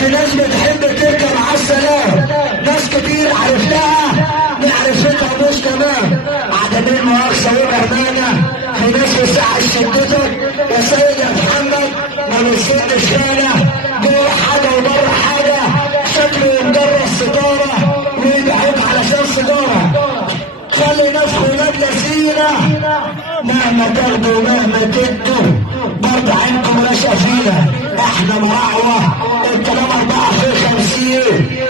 في ناس بتحب تركب على السلام، ناس كتير عرفتها معرفتها مش تمام، عدمين مؤاخذة وبأمانة. في ناس في ساعة شدتك يا سيد يا محمد ما بيصدش فينا، جوه حاجة وبره حاجة، شكله مجرد ستارة ويدعوك علشان سيجارة. خلي نفسه ولاد لسينا، مهما تاخدوا ومهما تدوا برضه عينكم ملاش قفيلة. احنا مراعوة الكلام 4 في 50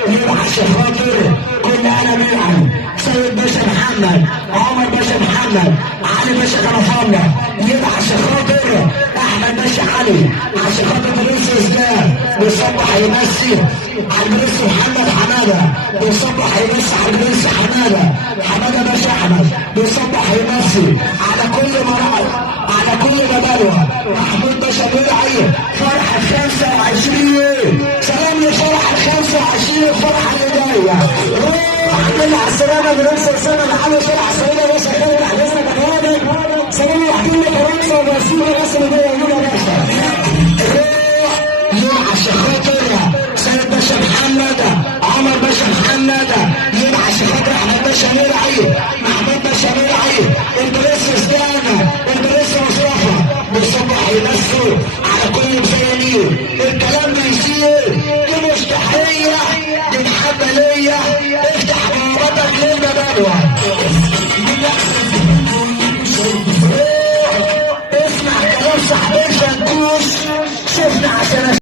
يبقى عشان خاطر كل انا منعم. سيد باشا محمد، عمر باشا محمد، علي باشا كرفانة، يبقى عشان خاطر احمد باشا علي، عشان خاطر برنس اسلام بيصبح يمسي على البرنس محمد حماده، بيصبح يمسي على البرنس حماده باشا احمد، بيصبح يمسي على كل مرأة، على كل مبالغ. محمود باشا بيدعي فرحة 25، سلام لفرحة 25 الفرحة اللي جاية. الحمد لله على السلامة برنس اسامة محمد فرحة سعيدة يا باشا، خير احداثنا كمان. سلام وحكيم فرنسا وبرسيم الناس اللي جاية هنا يا باشا. يوم عشان خاطر سيد باشا محمد، عمر باشا محمد، يوم عشان خاطر احمد باشا مرعي، محمود باشا مرعي، البرنس اسلام، البرنس مصطفى بيصبح يمسوا على كل مسيرين. الكلام بيصير، دي مش تحية، دي محبة ليا. افتح بوابتك للمبادئ، اسمع كلام صاحبي الفنكوش